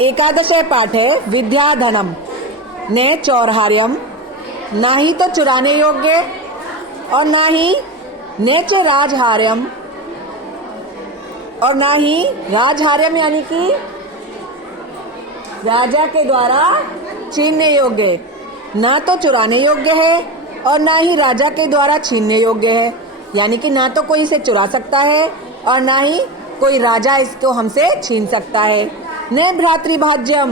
एकादश पाठे विद्याधनम ने चौरहार्यम, ना ही तो चुराने योग्य और ना ही नेच राजहार्यम, और ना ही राजहार्यम यानी कि राजा के द्वारा छीनने योग्य, ना तो चुराने योग्य है और ना ही राजा के द्वारा छीनने योग्य है, यानी कि ना तो कोई इसे चुरा सकता है और ना ही कोई राजा इसको हमसे छीन सकता है। ने भ्रातृभाज्यम,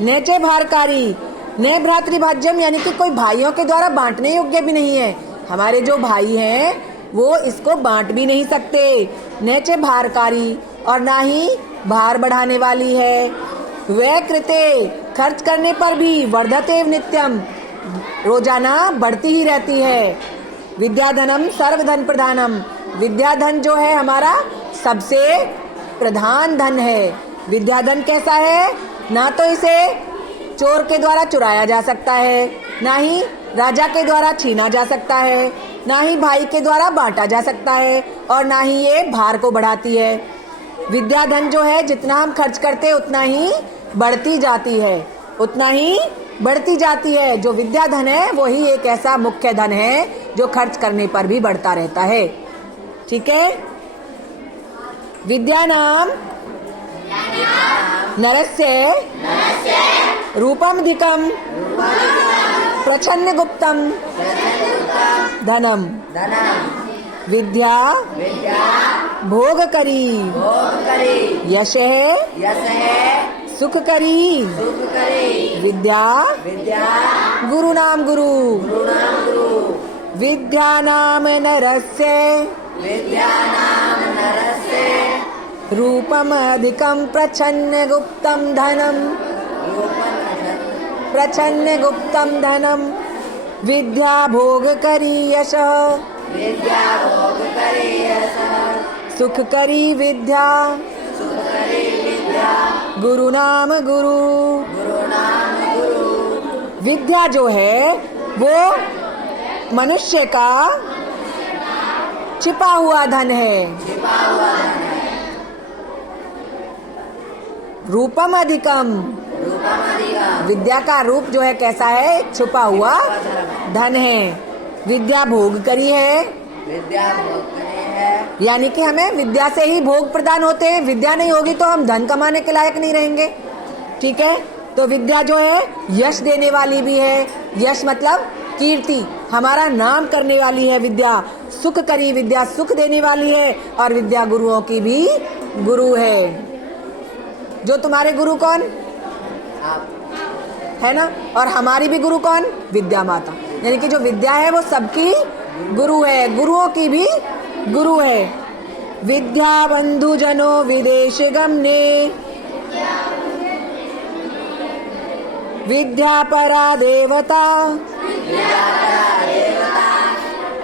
नेचे भारकारी, ने भ्रातृभाज्यम यानी कि कोई भाइयों के द्वारा बांटने योग्य भी नहीं है। हमारे जो भाई हैं वो इसको बांट भी नहीं सकते। नेचे भारकारी, और ना ही भार बढ़ाने वाली है। वे कृते, खर्च करने पर भी वर्धते नित्यम, रोजाना बढ़ती ही रहती है। विद्याधनम सर्वधन प्रधानम, विद्याधन जो है हमारा सबसे प्रधान धन है। विद्याधन कैसा है? ना तो इसे चोर के द्वारा चुराया जा सकता है, ना ही राजा के द्वारा छीना जा सकता है, ना ही भाई के द्वारा बांटा जा सकता है, और ना ही ये भार को बढ़ाती है। विद्याधन जो है जितना हम खर्च करते उतना ही बढ़ती जाती है, उतना ही बढ़ती जाती है। जो विद्याधन है वही एक ऐसा मुख्य धन है जो खर्च करने पर भी बढ़ता रहता है। ठीक है। विद्यानाम नरस्य रूपमधिकम प्रच्छन्न गुप्तम धनम, विद्या भोग करी यश सुख करी, विद्या गुरु नाम गुरु, विद्या नाम नरस्य रूपम अधिकम प्रच्छन्न गुप्तम धनम, प्रच्छन्न गुप्तम धनम, विद्या भोग करी यश सुख करी, विद्या गुरु नाम गुरु। विद्या जो है वो मनुष्य का छिपा हुआ धन है। रूपम अधिकम, विद्या का रूप जो है कैसा है? छुपा हुआ धन है। विद्या भोग करी है, यानी कि हमें विद्या से ही भोग प्रदान होते हैं। विद्या नहीं होगी तो हम धन कमाने के लायक नहीं रहेंगे। ठीक है। तो विद्या जो है यश देने वाली भी है। यश मतलब कीर्ति, हमारा नाम करने वाली है विद्या। सुख करी, विद्या सुख देने वाली है, और विद्या गुरुओं की भी गुरु है। जो तुम्हारे गुरु कौन है ना, और हमारी भी गुरु कौन? विद्या माता। यानी कि जो विद्या है वो सबकी गुरु है, गुरुओं की भी गुरु है। विद्या बंधु जनो विदेश गमने, विद्या परा देवता,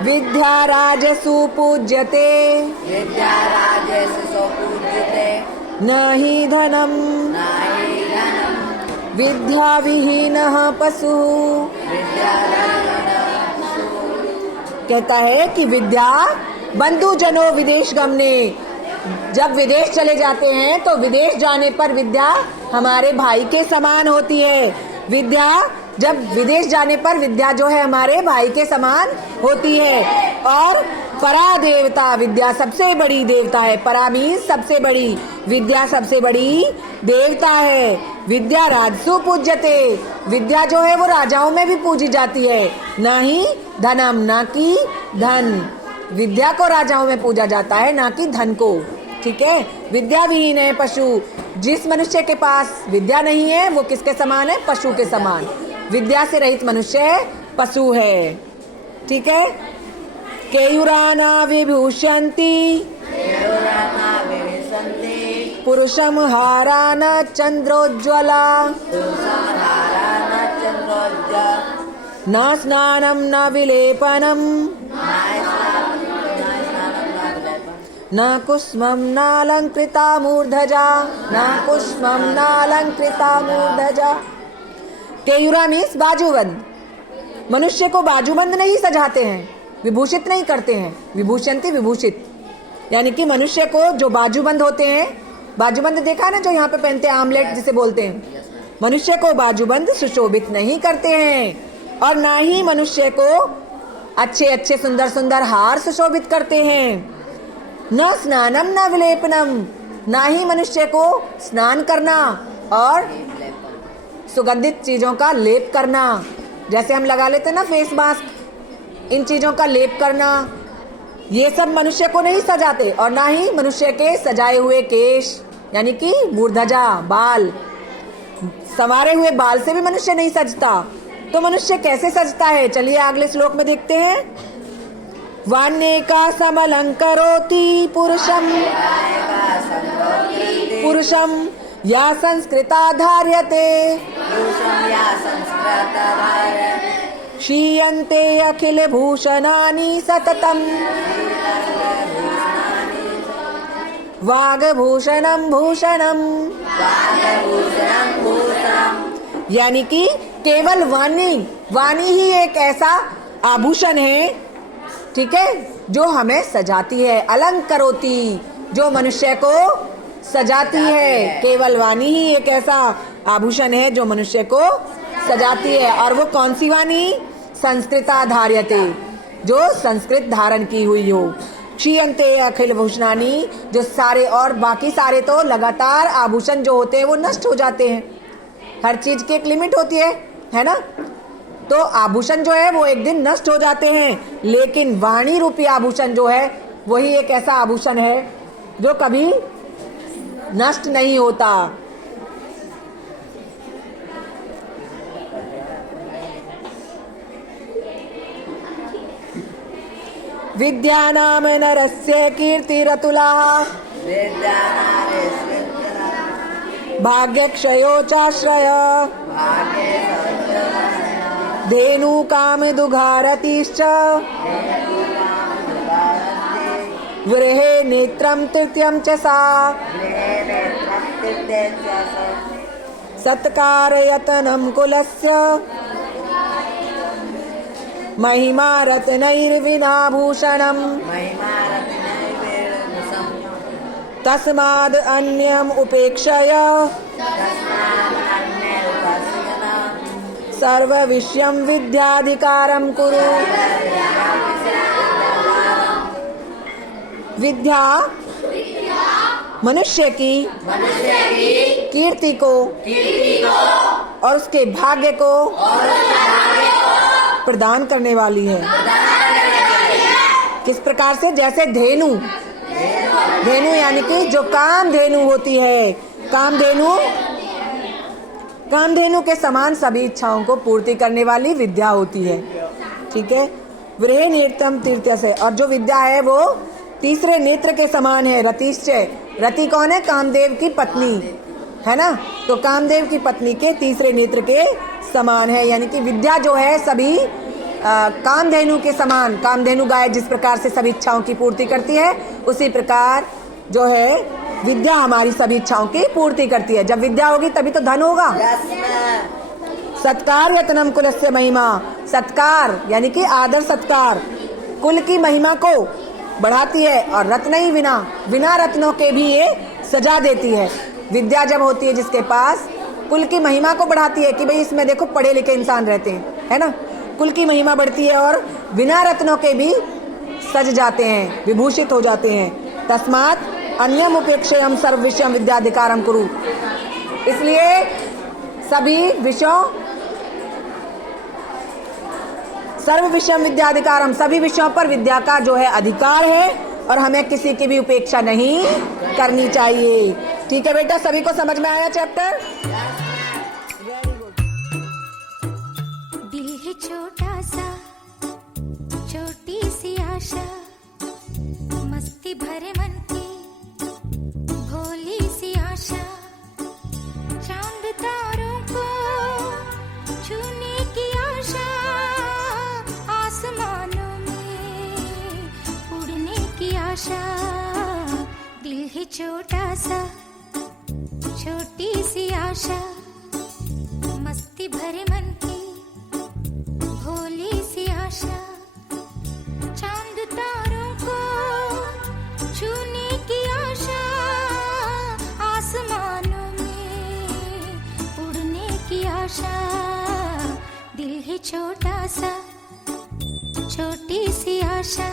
विद्या राजसु पूज्यते, न हि धनम, विद्या विहीनः पशु। कहता है कि विद्या बंधु जनो विदेश गमने, जब विदेश चले जाते हैं तो विदेश जाने पर विद्या हमारे भाई के समान होती है। विद्या जब विदेश जाने पर विद्या जो है हमारे भाई के समान होती है। और परा देवता, विद्या सबसे बड़ी देवता है। परा मीन्स सबसे बड़ी, विद्या सबसे बड़ी देवता है। विद्या राजसु पूज्यते, विद्या जो है वो राजाओं में भी पूजी जाती है। ना ही धनम, ना कि धन, विद्या को राजाओं में पूजा जाता है, ना कि धन को। ठीक है। विद्या विहीन है पशु, जिस मनुष्य के पास विद्या नहीं है वो किसके समान है? पशु के समान। विद्या से रहित मनुष्य पशु है। ठीक है। केयूराना विभूषन्ति पुरुषम हारान चंद्रोज्ज्वला, न स्नानम न विलेपनम, न कुष्मम नालंकृता मूर्धजा, न कुष्मम नालंकृता मूर्धजा। केयूरा मीन्स बाजूबंद। मनुष्य को बाजूबंद नहीं सजाते हैं, विभूषित नहीं करते हैं। विभूषंती विभूषित, यानी कि मनुष्य को जो बाजूबंद होते हैं बाजूबंद देखा ना जो यहाँ पे पहनते हैं, आमलेट जिसे बोलते हैं। मनुष्य को बाजूबंद सुशोभित नहीं करते हैं और ना ही मनुष्य को अच्छे अच्छे सुंदर सुंदर हार सुशोभित करते हैं। न स्नानम न विलेपनम, ना ही मनुष्य को स्नान करना और सुगंधित चीजों का लेप करना, जैसे हम लगा लेते हैं ना फेस मास्क, इन चीजों का लेप करना, ये सब मनुष्य को नहीं सजाते। और ना ही मनुष्य के सजाए हुए केश यानी कि मूर्धजा बाल, संवारे हुए बाल से भी मनुष्य नहीं सजता। तो मनुष्य कैसे सजता है, चलिए अगले श्लोक में देखते हैं। वान्येका समलंकरोति पुरुषम या संस्कृता धार्यते क्षीयन्ते अखिल भूषणानि सततम वागभूषणम भूषणम। यानी कि केवल वाणी ही एक ऐसा आभूषण है, ठीक है, जो हमें सजाती है। अलंकरोति, जो मनुष्य को सजाती है। केवल वाणी ही एक ऐसा आभूषण है जो मनुष्य को सजाती है। और वो कौन सी वाणी? संस्कृता धार्यते, जो संस्कृत धारण की हुई हो। क्षीयन्ते अखिल भूषणानि, जो सारे और बाकी सारे तो लगातार आभूषण जो होते हैं वो नष्ट हो जाते हैं। हर चीज की एक लिमिट होती है ना। तो आभूषण जो है वो एक दिन नष्ट हो जाते हैं, लेकिन वाणी रूपी आभूषण जो है वही एक ऐसा आभूषण है जो कभी नष्ट नहीं होता। विद्यानाम नरस्य कीर्तिरतुलाः भाग्यक्षयो चाश्रय धेनु कामदुघारतिश्च विरहे नेत्रं तृतीयं च सा सत्कारयतनं कुलस्य महिमा रत्नैर्विनाभूषणम् तस्माद् अन्यम् उपेक्षय सर्वविषयं विद्याधिकारं कुरु। विद्या मनुष्य की कीर्ति को और उसके भाग्य को प्रदान करने वाली है। किस प्रकार से? जैसे धेनु यानी कि जो कामधेनु होती है, कामधेनु के समान सभी इच्छाओं को पूर्ति करने वाली विद्या होती है, ठीक है। विरहे नेत्रम तृतीय से, और जो विद्या है वो तीसरे नेत्र के समान है। रतिश्चय, रति कौन है? कामदेव की पत्नी है ना। तो कामदेव की पत्नी के तीसरे नेत्र के समान है, यानी कि विद्या जो है सभी कामधेनु के समान, कामधेनु गाय जिस प्रकार से सभी इच्छाओं की पूर्ति करती है, उसी प्रकार जो है विद्या हमारी सभी इच्छाओं की पूर्ति करती है। जब विद्या होगी तभी तो धन होगा। सत्कार यतनम कुलस्य महिमा, सत्कार यानी कि आदर सत्कार कुल की महिमा को बढ़ाती है। और रत्न ही बिना रत्नों के भी ये सजा देती है। विद्या जब होती है जिसके पास, कुल की महिमा को बढ़ाती है कि भाई इसमें देखो पढ़े लिखे इंसान रहते हैं, है ना। कुल की महिमा बढ़ती है और बिना रत्नों के भी सज जाते हैं, विभूषित हो जाते हैं। तस्मात् अन्यम उपेक्षयम सर्व विषयम विद्याधिकारम कुरु, इसलिए सभी विषयों सर्व विषयम विद्याधिकारम, सभी विषयों पर विद्या का जो है अधिकार है और हमें किसी की भी उपेक्षा नहीं करनी चाहिए। ठीक है बेटा, सभी को समझ में आया चैप्टर? Very good. दिल है छोटा सा, छोटी सी आशा, मस्ती भरे मन की भोली सी आशा, चांद तारों को छूने की आशा, आसमानों में उड़ने की आशा। दिल है छोटा सा, छोटी सी आशा, मस्ती भरे मन की भोली सी आशा, चांद तारों को छूने की आशा, आशा, दिल है छोटा सा, छोटी सी आशा।